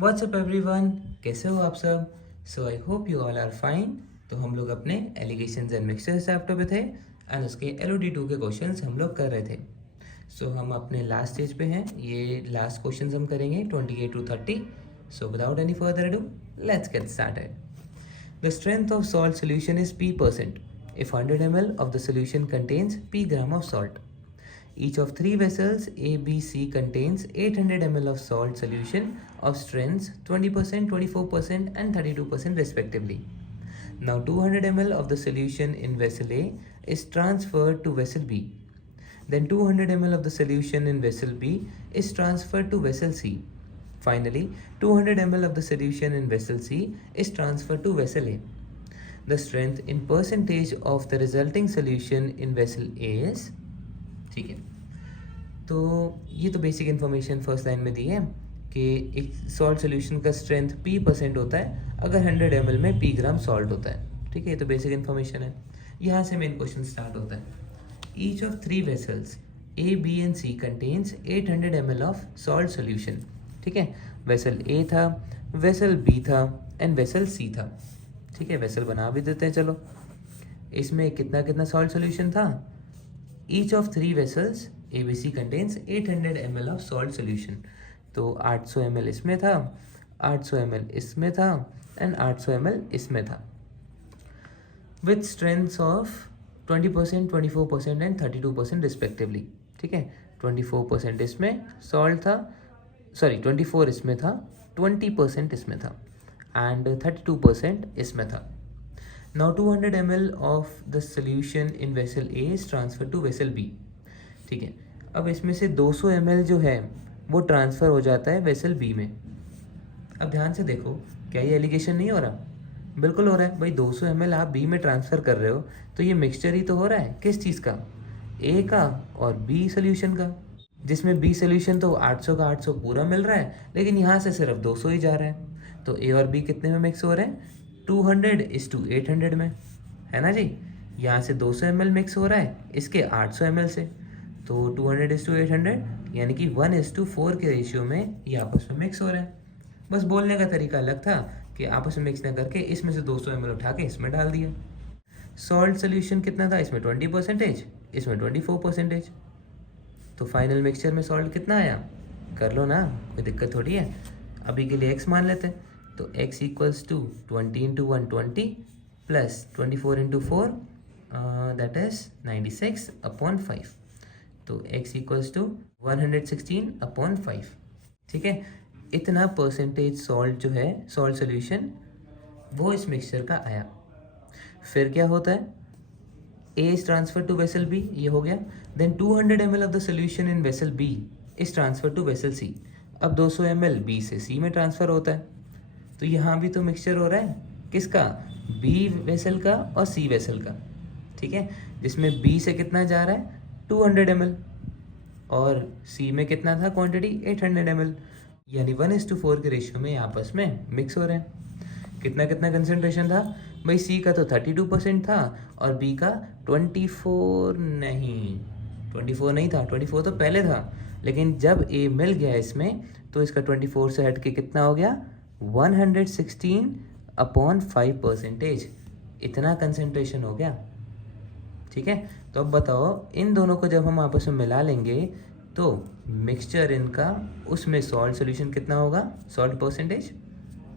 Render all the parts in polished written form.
WhatsApp everyone, कैसे हो आप सब। So I hope you all are fine. तो हम लोग अपने एलिगेशंस एंड मिक्सचर्स चैप्टर पे थे एंड उसके LOD2 के क्वेश्चंस हम लोग कर रहे थे। सो हम अपने लास्ट स्टेज पे हैं। ये लास्ट क्वेश्चंस हम करेंगे 28 to 30। So without any further ado, let's get started. The strength of salt solution is P% if 100 ml of the solution contains P gram of salt. Each of three vessels A, B, C contains 800 ml of salt solution of strengths 20%, 24% and 32% respectively. Now 200 ml of the solution in vessel A is transferred to vessel B. Then 200 ml of the solution in vessel B is transferred to vessel C. Finally, 200 ml of the solution in vessel C is transferred to vessel A. The strength in percentage of the resulting solution in vessel A is, ठीक है। तो ये तो basic information first line में दी है कि एक salt solution का स्ट्रेंथ P% होता है अगर 100 ml में P ग्राम सॉल्ट होता है। ठीक है, ये तो बेसिक इन्फॉर्मेशन है। यहाँ से मेन क्वेश्चन स्टार्ट होता है। Each of three vessels A, B and C contains 800 ml of salt solution. ठीक है, वेसल A था, वेसल B था एंड वेसल C था। ठीक है, वेसल बना भी देते हैं। चलो, इसमें कितना कितना सॉल्ट सोल्यूशन था। Each of three vessels ABC contains 800 ml of salt solution. तो 800 ml इसमें था, 800 ml इसमें था एंड 800 ml इसमें था, with strengths of 20%, 24% and 32% respectively. ठीक है, 24% इसमें सॉल्ट था, सॉरी 24 इसमें था, 20% इसमें था एंड 32% इसमें था। Now 200 ml of the solution in vessel A is transfer to vessel B। ठीक है, अब इसमें से 200 ml जो है वो ट्रांसफ़र हो जाता है वेसल B में। अब ध्यान से देखो, क्या ये एलिगेशन नहीं हो रहा? बिल्कुल हो रहा है भाई। 200 ml आप B में ट्रांसफ़र कर रहे हो तो ये मिक्सचर ही तो हो रहा है। किस चीज़ का? A का और B सोल्यूशन का, जिसमें B सोल्यूशन तो 800 का 800 पूरा मिल रहा है, लेकिन यहाँ से सिर्फ 200 ही जा रहा है। तो A और B कितने में मिक्स हो रहे हैं? 200:800 में, है ना जी। यहाँ से 200 ml मिक्स हो रहा है इसके 800 ml से, तो 200:800 यानी कि 1:4 के रेशियो में ये आपस में मिक्स हो रहा है। बस बोलने का तरीका अलग था कि आपस में मिक्स ना करके इसमें से 200 ml उठा के इसमें डाल दिया। सॉल्ट सोल्यूशन कितना था? इसमें 20%, इसमें 24%। तो फाइनल मिक्सचर में सॉल्ट कितना आया? कर लो ना, कोई दिक्कत थोड़ी है। अभी के लिए x मान लेते हैं, तो x equals to 20 × 1 20 plus 24 × 4 that is 96/5। तो x इक्वल्स टू 116/5। ठीक है, इतना परसेंटेज सॉल्ट जो है, सॉल्ट सोल्यूशन, वो इस मिक्सचर का आया। फिर क्या होता है? A is transferred to vessel B, ये हो गया। Then 200 ml of the solution in vessel B is transferred to vessel C। अब 200 ml B से C में ट्रांसफ़र होता है, तो यहाँ भी तो मिक्सचर हो रहा है। किसका? B वेसल का और C वेसल का। ठीक है, जिसमें B से कितना जा रहा है? 200 ml और C में कितना था क्वांटिटी? 800 ml, यानी 1:4 के रेशियो में आपस में मिक्स हो रहे हैं। कितना कितना कंसनट्रेशन था भाई? C का तो 32% था और B का 24 नहीं था, 24 तो पहले था, लेकिन जब A मिल गया इसमें तो इसका 24 से हट के कितना हो गया? 116/5%। इतना कंसनट्रेशन हो गया। ठीक है, तो अब बताओ, इन दोनों को जब हम आपस में मिला लेंगे तो मिक्सचर इनका, उसमें सॉल्ट सोल्यूशन कितना होगा? सॉल्ट परसेंटेज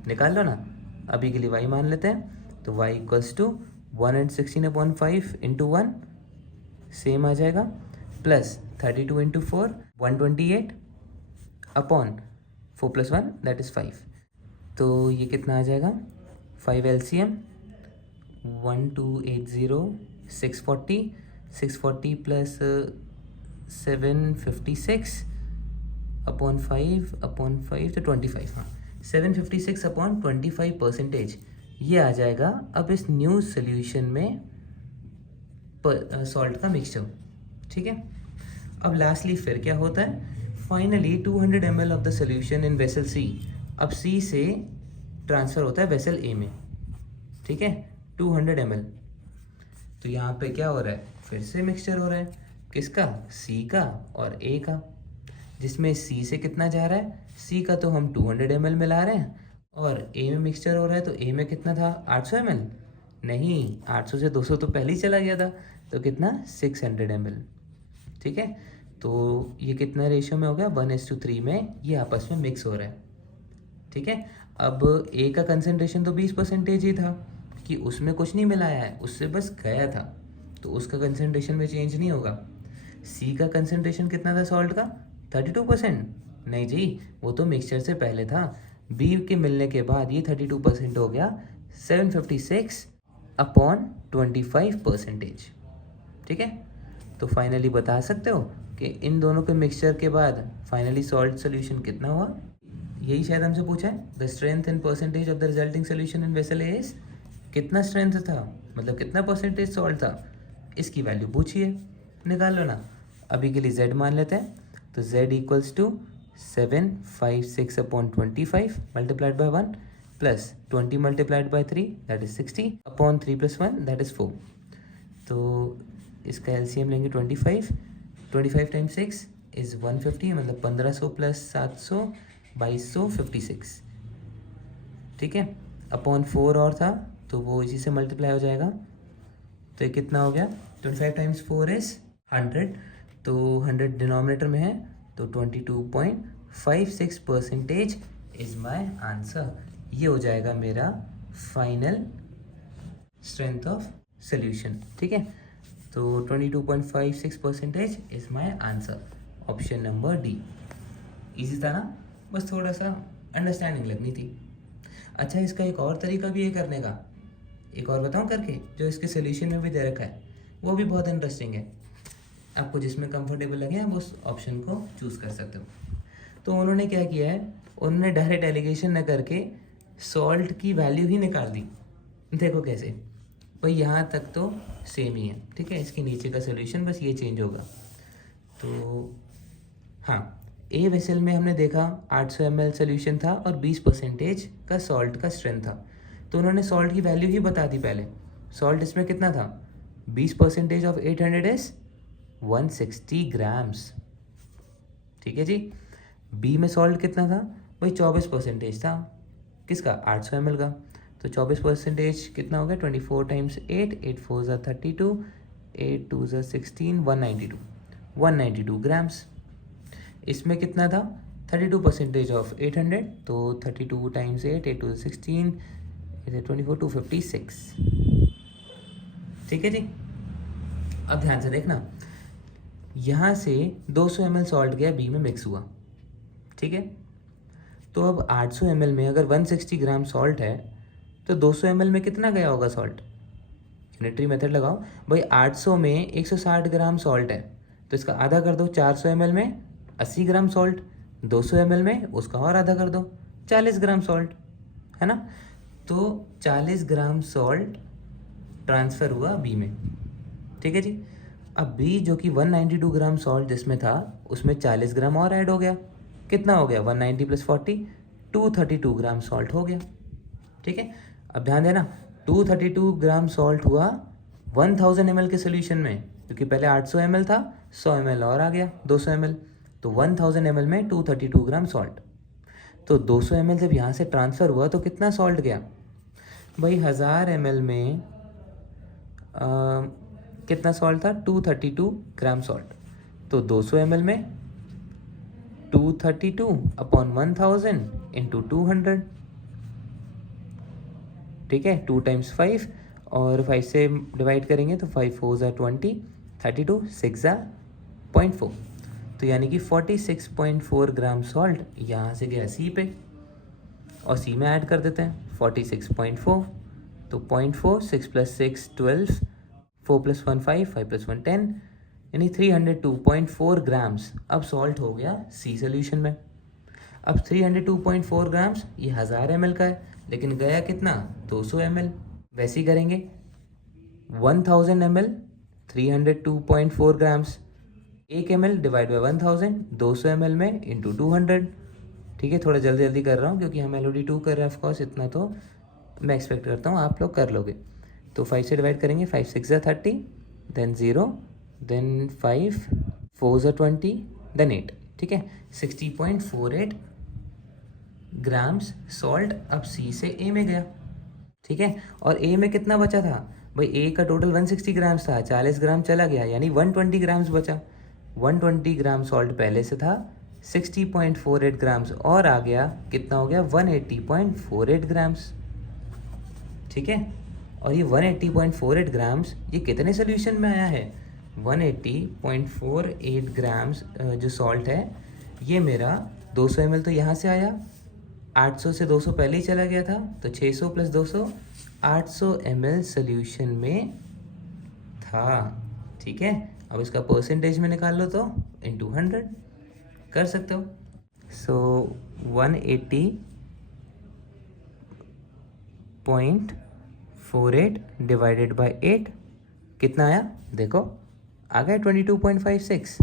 निकाल लो ना। अभी के लिए y मान लेते हैं, तो y इक्वल्स टू 116/5 × 1 सेम आ जाएगा, प्लस 32 × 4 128/4 + 1 दैट इज़ 5। तो ये कितना आ जाएगा? 5 LCM 1280 640 प्लस 756/5 तो 25, हाँ 756/25% ये आ जाएगा अब इस न्यू सोल्यूशन में सॉल्ट का मिक्सचर। ठीक है, अब लास्टली फिर क्या होता है? Finally 200 ml of the solution in vessel C अब C से ट्रांसफ़र होता है वेसल A में। ठीक है, 200 ml। तो यहाँ पे क्या हो रहा है? फिर से मिक्सचर हो रहा है। किसका? C का और A का। जिसमें सी से कितना जा रहा है, सी का तो हम 200 ml मिला रहे हैं, और ए में मिक्सचर हो रहा है तो ए में कितना था 800 ml, नहीं 800 से 200 तो पहले ही चला गया था, तो कितना 600 ml। ठीक है, तो ये कितना रेशियो में हो गया 1:3 में ये आपस में मिक्स हो रहा है। ठीक है, अब ए का कंसनट्रेशन तो 20% ही था कि उसमें कुछ नहीं मिलाया है, उससे बस गया था, तो उसका कंसनट्रेशन में चेंज नहीं होगा। सी का कंसनट्रेशन कितना था सॉल्ट का 32%, नहीं जी वो तो मिक्सचर से पहले था, बी के मिलने के बाद ये 32% हो गया 756/25%। ठीक है, तो फाइनली बता सकते हो कि इन दोनों के मिक्सचर के बाद फाइनली सॉल्ट सोल्यूशन कितना हुआ। यही शायद हमसे पूछा है, the strength in percentage of the resulting solution in vessel A is, कितना स्ट्रेंथ था, मतलब कितना परसेंटेज सॉल्ट था, इसकी वैल्यू पूछिए, निकाल लो ना। अभी के लिए z मान लेते हैं, तो z equals to 756/25 multiplied by 1 प्लस 20 multiplied by 3 that is 60/3 + 1 that is 4। तो इसका एलसीएम लेंगे 25 टाइम्स 6 इज़ 150, मतलब 1500 + 700 2256। ठीक है, अपॉन 4 और था तो वो इसी से मल्टीप्लाई हो जाएगा, तो ये कितना हो गया 25 टाइम्स 4 इज 100, तो 100 डिनोमिनेटर में है, तो 22.56% इज माय आंसर। ये हो जाएगा मेरा फाइनल स्ट्रेंथ ऑफ सोल्यूशन। ठीक है, तो 22.56% is my answer, option number D. Easy था ना, बस थोड़ा सा अंडरस्टैंडिंग लगनी थी। अच्छा, इसका एक और तरीका भी है करने का, एक और बताऊं करके, जो इसके सोल्यूशन में भी दे रखा है, वो भी बहुत इंटरेस्टिंग है। आपको जिसमें कंफर्टेबल लगे आप उस ऑप्शन को चूज़ कर सकते हो। तो उन्होंने क्या किया है, उन्होंने डायरेक्ट एलिगेशन न करके सॉल्ट की वैल्यू ही निकाल दी। देखो कैसे भाई, यहाँ तक तो सेम ही है। ठीक है, इसके नीचे का सोल्यूशन बस ये चेंज होगा। तो हाँ, ए वेसल में हमने देखा 800 ml सोल्यूशन था और 20% का सॉल्ट का स्ट्रेंथ था, तो उन्होंने सॉल्ट की वैल्यू ही बता दी पहले। सॉल्ट इसमें कितना था, 20% ऑफ 800 इज 160 ग्राम्स। ठीक है जी, बी में सॉल्ट कितना था भाई 24% था, किसका 800 ml का, तो 24% कितना हो गया 24 टाइम्स 8, 8 4 ज़ा 32, 8 2 ज़ा 16, 192 ग्राम्स। इसमें कितना था 32% ऑफ 800, तो 32 टाइम्स 8, 8 2 16, 24 256। ठीक है जी, अब ध्यान से देखना, यहाँ से 200 ml सॉल्ट गया बी में मिक्स हुआ। ठीक है, तो अब 800 ml में अगर 160 ग्राम सॉल्ट है तो 200 ml में कितना गया होगा सॉल्ट, यूनिटरी मेथड लगाओ भाई। 800 में 160 ग्राम सॉल्ट है, तो इसका आधा कर दो, 400 ml में 80 ग्राम सॉल्ट, 200 ml में उसका और आधा कर दो, 40 ग्राम सॉल्ट, है ना। तो 40 ग्राम सॉल्ट ट्रांसफ़र हुआ बी में। ठीक है जी, अब बी जो कि 192 ग्राम सॉल्ट जिसमें था उसमें 40 ग्राम और ऐड हो गया, कितना हो गया 190 + 40, 232 ग्राम सॉल्ट हो गया। ठीक है, अब ध्यान देना, 232 ग्राम सॉल्ट हुआ 1000 ml के सोल्यूशन में, क्योंकि पहले 800 ml था, 100 ml और आ गया 200 ml, तो 1000 ml में 232 ग्राम सॉल्ट। तो 200 ml जब यहाँ से ट्रांसफ़र हुआ तो कितना सॉल्ट गया भाई, 1000 ml में कितना सॉल्ट था 232 ग्राम सॉल्ट, तो 200 ml में 232/1000 इंटू 200। ठीक है, 2 टाइम्स 5 और 5 से डिवाइड करेंगे तो 5 4 ज़ा 20, 32 6 ज़ा 0.4, तो यानी कि 46.4 ग्राम सॉल्ट यहाँ से गया सी पे, और सी में ऐड कर देते हैं 46.4, तो 0.4, 6 + 6 12, 4 + 1 5, 5 + 1 10, यानी 302.4 ग्राम्स अब सॉल्ट हो गया सी सोल्यूशन में। अब 302.4 ग्राम्स ये 1000 ml का है, लेकिन गया कितना 200 ml। वैसे ही करेंगे 1000 ml 302.4 grams, 1 ml divide by 1000, 200 ml में इंटू 200। ठीक है, थोड़ा जल्दी जल्दी कर रहा हूँ क्योंकि हम LOD2 कर रहे हैं, ऑफकोर्स इतना तो मैं एक्सपेक्ट करता हूँ आप लोग कर लोगे। तो 5 से डिवाइड करेंगे, 5 6 ज़ा 30, देन 0, देन 5 4 ज़ा 20, देन 8, ठीक है, 60.48 ग्राम्स सॉल्ट अब सी से ए में गया, ठीक है। और ए में कितना बचा था भाई, ए का टोटल 160 ग्राम्स था, 40 ग्राम चला गया, यानी 120 ग्राम्स बचा। 120 ग्राम सॉल्ट पहले से था, 60.48 ग्राम्स और आ गया, कितना हो गया 180.48 ग्राम्स, ठीक है। और ये 180.48 ग्राम्स ये कितने सोल्यूशन में आया है, 180.48 ग्राम्स जो सॉल्ट है ये मेरा 200 ml तो यहाँ से आया, 800 से 200 पहले ही चला गया था, तो 600 प्लस 200 800 ml सोल्यूशन में था, ठीक है। अब इसका परसेंटेज में निकाल लो तो इंटू 100 कर सकते हो। सो 180.48 डिवाइडेड बाय 8 कितना आया, देखो आ गया 22.56।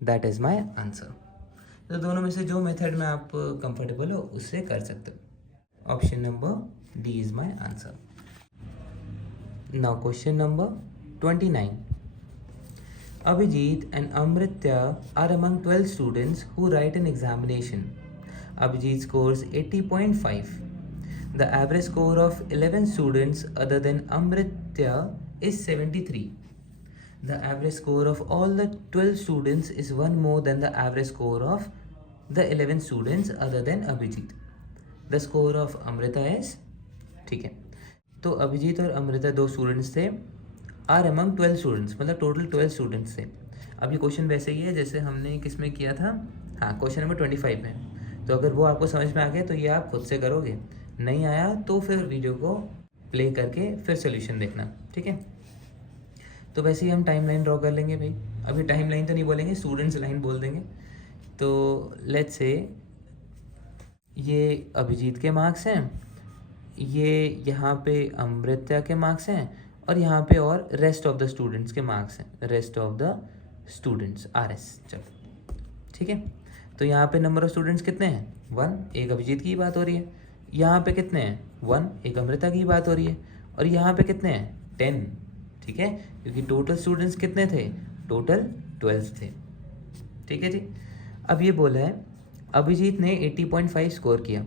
That is my answer. तो दोनों में से जो मेथड में आप कंफर्टेबल हो उससे कर सकते हो। Option number D is my answer. Now question number 29. Abhijit and Amritya are among 12 students who write an examination. Abhijit scores 80.5. The average score of 11 students other than Amritya is 73. The average score of all the 12 students is one more than the average score of the 11 students other than Abhijit. The score of Amrita is, ठीक है। तो अभिजीत और अमृता दो students थे, are among 12 students, मतलब total 12 students थे। अब ये क्वेश्चन वैसे ही है जैसे हमने किस में किया था, हाँ क्वेश्चन नंबर 25 में। तो अगर वो आपको समझ में आ गया तो ये आप खुद से करोगे, नहीं आया तो फिर वीडियो को प्ले करके फिर सोल्यूशन देखना, ठीक है। तो वैसे ही हम टाइम लाइन ड्रॉ कर लेंगे भाई, अभी टाइम लाइन तो नहीं बोलेंगे, स्टूडेंट्स लाइन बोल देंगे। तो लेट्स से ये अभिजीत के मार्क्स हैं, ये यहाँ पे अमृता के मार्क्स हैं, और यहाँ पे और रेस्ट ऑफ द स्टूडेंट्स के मार्क्स हैं, rest of the students RS, चलो ठीक है। तो यहाँ पे नंबर ऑफ स्टूडेंट्स कितने हैं 1, एक अभिजीत की बात हो रही है। यहाँ पे कितने हैं 1, एक अमृता की बात हो रही है। और यहाँ पे कितने हैं 10, ठीक है, क्योंकि टोटल स्टूडेंट्स कितने थे, टोटल 12 थे, ठीक है जी। अब ये बोला है अभिजीत ने 80.5 स्कोर किया,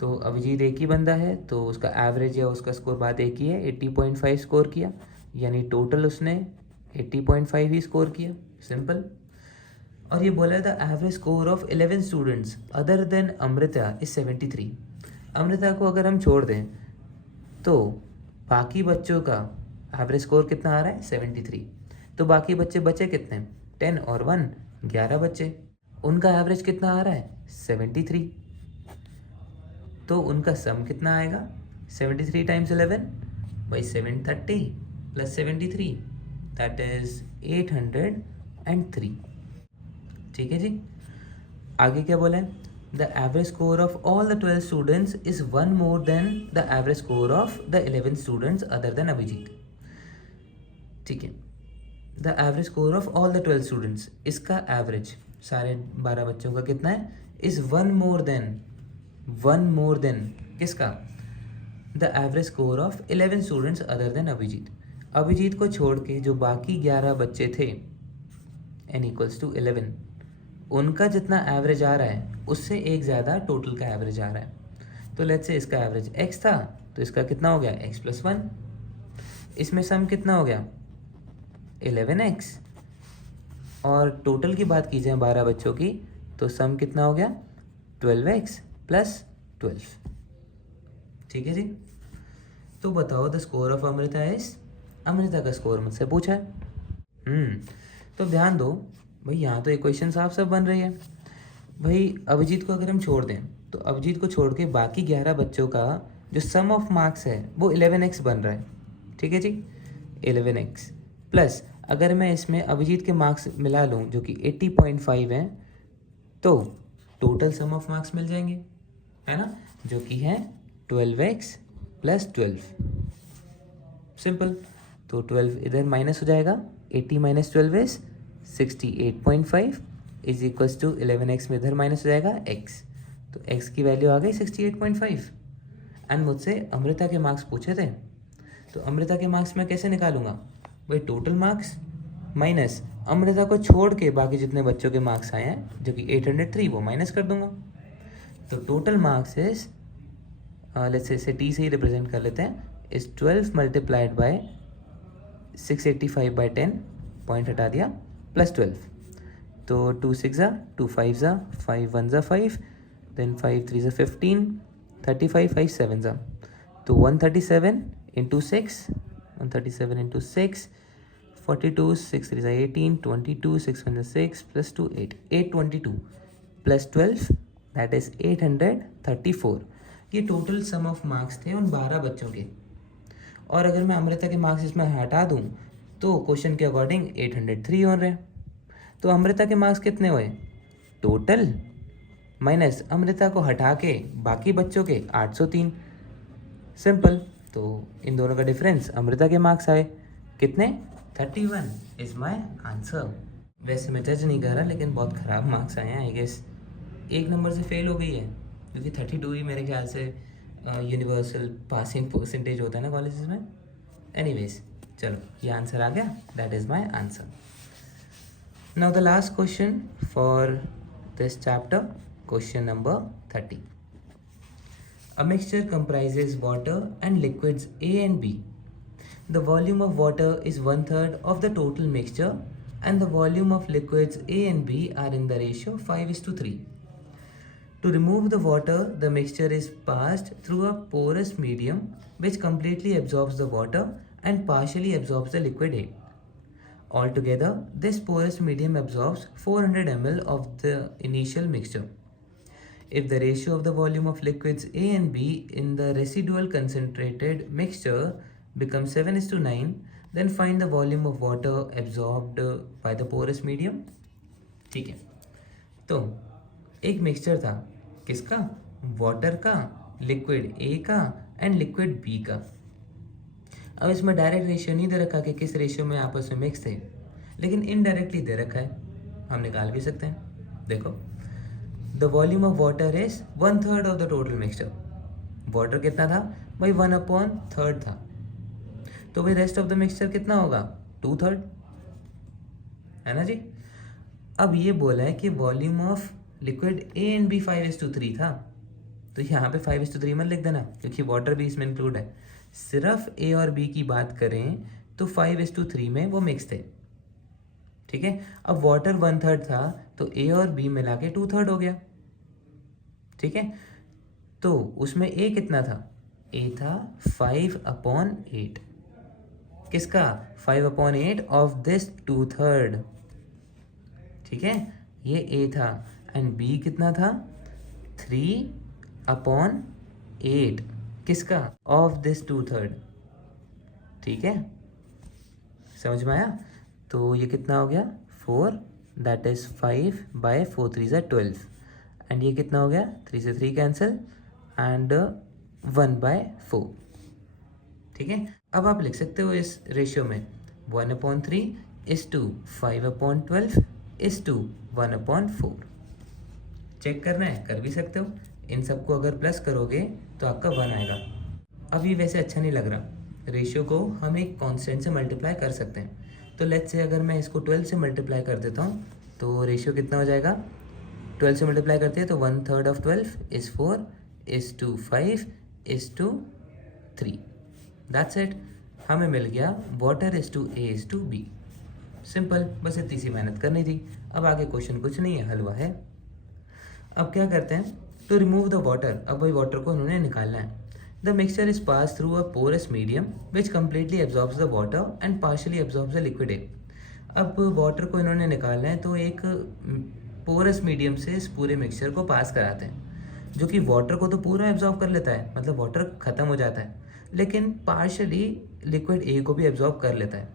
तो अभिजीत एक ही बंदा है तो उसका एवरेज या उसका स्कोर बात एक ही है, 80.5 स्कोर किया, यानी टोटल उसने 80.5 ही स्कोर किया, सिंपल। और ये बोला है the average score of 11 students other then Amrita is 73। Amrita को अगर हम छोड़ दें तो बाकी बच्चों का एवरेज स्कोर कितना आ रहा है 73। तो बाकी बच्चे बचे कितने, 10 और 1 11 बच्चे, उनका एवरेज कितना आ रहा है 73। तो उनका सम कितना आएगा 73 times 11 by 730 plus 73, that is 803, ठीक है जी। आगे क्या बोला है, the average score of all the 12 students is one more than the average score of the 11 students other than Abhijit, ठीक है। The average score of all the 12 students, इसका एवरेज सारे 12 बच्चों का कितना है, इज वन मोर देन किसका, the average score of 11 students other than Abhijit. Abhijit को छोड़ के जो बाकी 11 बच्चे थे n इक्वल्स टू 11, उनका जितना एवरेज आ रहा है उससे एक ज़्यादा टोटल का एवरेज आ रहा है। तो लेट्स से इसका एवरेज x था, तो इसका कितना हो गया x प्लस 1, इसमें सम कितना हो गया 11x, और टोटल की बात की जाए 12 बच्चों की तो सम कितना हो गया 12x प्लस 12, ठीक है जी। तो बताओ the score of Amrita is, Amrita का स्कोर मुझसे पूछा है। तो ध्यान दो भाई, यहाँ तो इक्वेशन साफ साफ बन रही है भाई। अभिजीत को अगर हम छोड़ दें तो अभिजीत को छोड़ के बाकी 11 बच्चों का जो सम ऑफ मार्क्स है वो 11x बन रहा है, ठीक है जी। 11x प्लस अगर मैं इसमें अभिजीत के मार्क्स मिला लूँ जो कि 80.5 हैं, तो टोटल सम ऑफ मार्क्स मिल जाएंगे, है ना, जो कि है 12x प्लस 12, सिंपल। तो 12 इधर माइनस हो जाएगा, 80 minus 12 is 68.5 is equals to 11x में इधर माइनस हो जाएगा x, तो x की वैल्यू आ गई 68.5। एंड मुझसे अमृता के मार्क्स पूछे थे, तो अमृता के मार्क्स मैं कैसे निकालूंगा भाई, टोटल मार्क्स माइनस अमृता को छोड़ के बाकी जितने बच्चों के मार्क्स आए हैं जो कि 803 वो माइनस कर दूंगा। तो total marks is let's say इसे टी से ही रिप्रेजेंट कर लेते हैं, is 12 multiplied by 685 by 10, point हटा दिया, प्लस 12। तो 2 6 ज़ा 2 5 ज़ा 5 1 ज़ा 5, देन 5 3 ज़ा 15, 35 5 7 ज़ा, तो 137 इंटू 6, 137 इंटू 6, 42 6 3 ज़ा 18, 22 6 1 ज़ा 6 प्लस 2 8, 822 प्लस 12 दैट इज़ 834। ये टोटल सम ऑफ मार्क्स थे उन 12 बच्चों के। और अगर मैं अमृता के मार्क्स इसमें हटा दूं तो क्वेश्चन के अकॉर्डिंग 803 हो रहे हैं। तो अमृता के मार्क्स कितने हुए टोटल, माइनस अमृता को हटा के बाकी बच्चों के 803, सिंपल। तो इन दोनों का डिफरेंस अमृता के मार्क्स आए कितने, 31 इज माय आंसर। वैसे मैं जज नहीं कर रहा, लेकिन बहुत ख़राब मार्क्स आए हैं, आई गेस एक नंबर से फेल हो गई है, क्योंकि 32 ही मेरे ख्याल से यूनिवर्सल पासिंग परसेंटेज होता है ना कॉलेजेस में। एनीवेज चलो ये आंसर आ गया, that is my answer. Now the last question for this chapter, question number 30। A mixture comprises water and liquids A and B. The volume of water is 1/3 of the total mixture and the volume of liquids A and B are in the ratio 5:3. To remove the water, the mixture is passed through a porous medium which completely absorbs the water and partially absorbs the liquid A. Altogether, this porous medium absorbs 400 ml of the initial mixture. If the ratio of the volume of liquids A and B in the residual concentrated mixture becomes 7:9, then find the volume of water absorbed by the porous medium. ठीक है, तो एक mixture था किसका, water का, liquid A का and liquid B का। अब इसमें डायरेक्ट रेशियो नहीं दे रखा कि किस रेशियो में आपस में मिक्स थे, लेकिन इनडायरेक्टली दे रखा है, हम निकाल भी सकते हैं। देखो, the volume of water is 1/3 of the total mixture. Water कितना था भाई, 1/3 था, तो भाई रेस्ट ऑफ द मिक्सचर कितना होगा, 2/3, है ना जी। अब ये बोला है कि volume of liquid A and B 5:3 था, तो यहाँ पे 5:3 मत लिख देना, क्योंकि वाटर भी इसमें इंक्लूड है। सिर्फ ए और बी की बात करें तो 5:3 में वो मिक्स थे, ठीक है। अब वाटर 1/3 था, तो ए और बी मिला के 2/3 हो गया, ठीक है। तो उसमें ए कितना था, ए था 5/8, किसका, 5/8 ऑफ दिस 2/3, ठीक है, ये ए था। एंड बी कितना था, 3/8, किसका, ऑफ दिस 2/3, ठीक है, समझ में आया। तो ये कितना हो गया, 4, दैट इज 5/4 3 = 12, एंड ये कितना हो गया, 3 से 3 कैंसिल एंड 1/4, ठीक है। अब आप लिख सकते हो इस रेशियो में 1/3 is to 5/12 is to 1/4। Check करना है, कर भी सकते हो। इन सबको अगर प्लस करोगे तो आपका 1 आएगा। अब ये वैसे अच्छा नहीं लग रहा, रेशियो को हम एक कांस्टेंट से मल्टीप्लाई कर सकते हैं। तो लेट्स से अगर मैं इसको 12 से मल्टीप्लाई कर देता हूँ तो रेशियो कितना हो जाएगा, 12 से मल्टीप्लाई करते हैं तो 1/3 of 12 is 4 is to 5 is to 3, that's it. हमें मिल गया water is to A is to B. Simple, बस इतनी सी मेहनत करनी थी। अब आगे क्वेश्चन कुछ नहीं है, हलवा है। अब क्या करते हैं, टू रिमूव द वाटर, अब भाई वाटर को उन्होंने निकालना है। The mixture is pass through a porous medium which completely absorbs the water and partially absorbs the liquid A. अब वाटर को इन्होंने निकालना है, तो एक पोरस मीडियम से इस पूरे मिक्सचर को पास कराते हैं, जो कि वाटर को तो पूरा एब्जॉर्ब कर लेता है, मतलब वाटर खत्म हो जाता है, लेकिन पार्शियली लिक्विड ए को भी एब्जॉर्ब कर लेता है,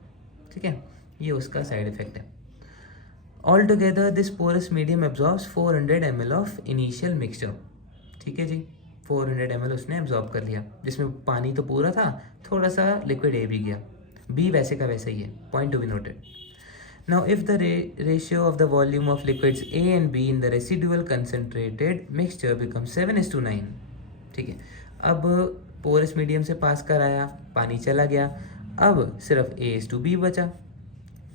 ठीक है। ये उसका साइड इफेक्ट है। All together this porous medium absorbs 400 ml of initial mixture, ठीक है जी। 400 ml उसने एब्जॉर्ब कर लिया, जिसमें पानी तो पूरा था, थोड़ा सा लिक्विड ए भी गया। बी वैसे का वैसे ही है, point to be noted. Now if the ratio of the volume of liquids A and be in the residual concentrated mixture become 7:9, ठीक है। अब पोरस मीडियम से पास कराया, पानी चला गया, अब सिर्फ ए इज टू बी बचा,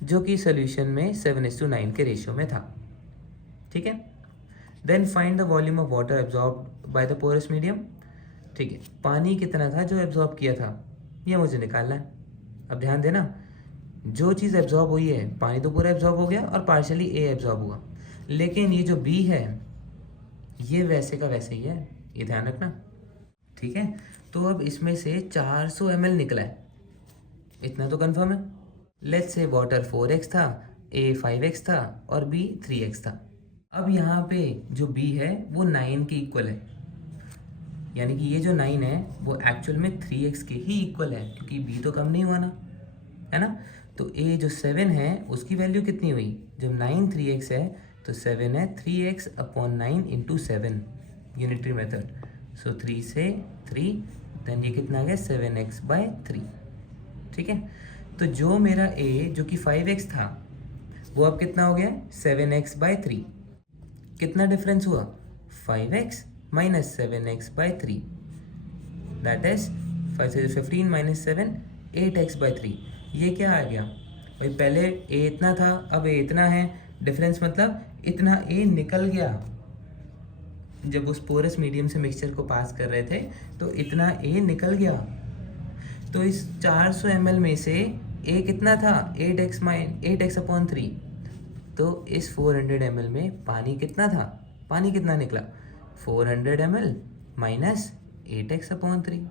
जो कि सोल्यूशन में 7:9 के रेशियो में था। ठीक है, then find the volume of water absorb by the porous medium. ठीक है, पानी कितना था जो एब्जॉर्ब किया था, ये मुझे निकालना है। अब ध्यान देना, जो चीज़ एब्जॉर्ब हुई है, पानी तो पूरा एब्जॉर्ब हो गया और पार्शियली ए एब्जॉर्ब हुआ, लेकिन ये जो बी है ये वैसे का वैसे ही है, ये ध्यान रखना। ठीक है, तो अब इसमें से 400 ml निकला है, इतना तो कंफर्म है। लेट्स से वाटर 4x था, ए 5x था और बी 3x था। अब यहाँ पे जो b है वो 9 के इक्वल है, यानी कि ये जो 9 है वो एक्चुअल में 3x के ही इक्वल है, क्योंकि b तो कम नहीं हुआ ना, है ना। तो a जो 7 है उसकी वैल्यू कितनी हुई, जब 9 3x है तो 7 है 3x/9 इंटू 7, यूनिटरी मेथड। सो 3 से 3, देन ये कितना आ गया 7x/3। ठीक है, तो जो मेरा a जो कि 5x था वो अब कितना हो गया 7x/3। कितना डिफरेंस हुआ 5x minus 7x/3, that is 5 से 15 माइनस 7 8x/3। ये क्या आ गया भाई, पहले a इतना था अब a इतना है, डिफरेंस मतलब इतना a निकल गया। जब उस पोरस मीडियम से मिक्सचर को पास कर रहे थे तो इतना a निकल गया। तो इस 400 ml में से a कितना था 8x/3, तो इस 400 ml में पानी कितना था, पानी कितना निकला 400 ml माइनस 8x/3।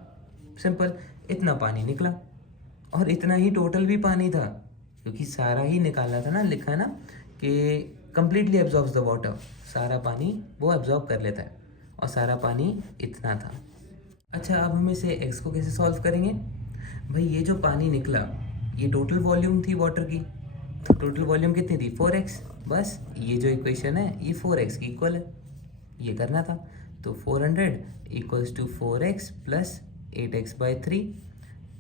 सिंपल, इतना पानी निकला और इतना ही टोटल भी पानी था, क्योंकि सारा ही निकालना था ना, लिखा है ना कि कंप्लीटली एब्जॉर्ब्स द वाटर, सारा पानी वो एब्जॉर्ब कर लेता है और सारा पानी इतना था। अच्छा, अब हम इसे x को कैसे सॉल्व करेंगे भाई, ये जो पानी निकला ये टोटल वॉल्यूम थी वाटर की, तो टोटल वॉल्यूम कितनी थी 4x, बस ये जो इक्वेशन है ये 4x की इक्वल है, ये करना था। तो 400 equals to 4x plus 8x/3,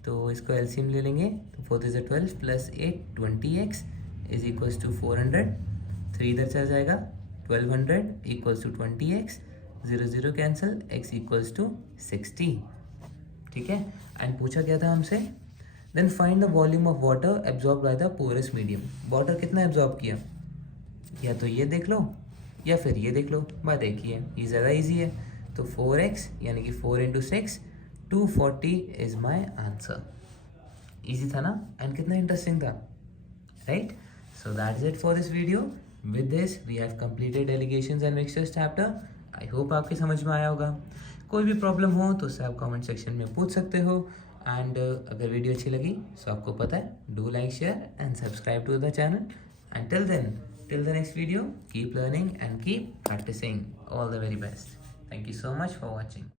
तो इसको एलसीएम ले लेंगे तो 4 से 12 plus 8 20x is equals to 400, 3 इधर चल जाएगा, 1200 equals to 20x, 0 0 cancel, x equals to 60। ठीक है, एंड पूछा गया था हमसे then find the volume of water absorb by the porous medium. Water कितना एब्जॉर्ब किया, या तो ये देख लो या फिर ये देख लो, बात एक ही है, ये ज़्यादा इजी है। तो 4x यानी कि 4 × 6 240 इज माई आंसर। ईजी था ना, एंड कितना इंटरेस्टिंग था, right. So that is it for this video. With this we have completed alligations and mixtures chapter. I hope आपके समझ में आया होगा। कोई भी प्रॉब्लम हो तो उसे आप कमेंट सेक्शन में पूछ सकते हो, एंड अगर वीडियो अच्छी लगी तो आपको पता है, do like share and subscribe to the channel, and till the next video, keep learning and keep practicing. All the very best. Thank you so much for watching.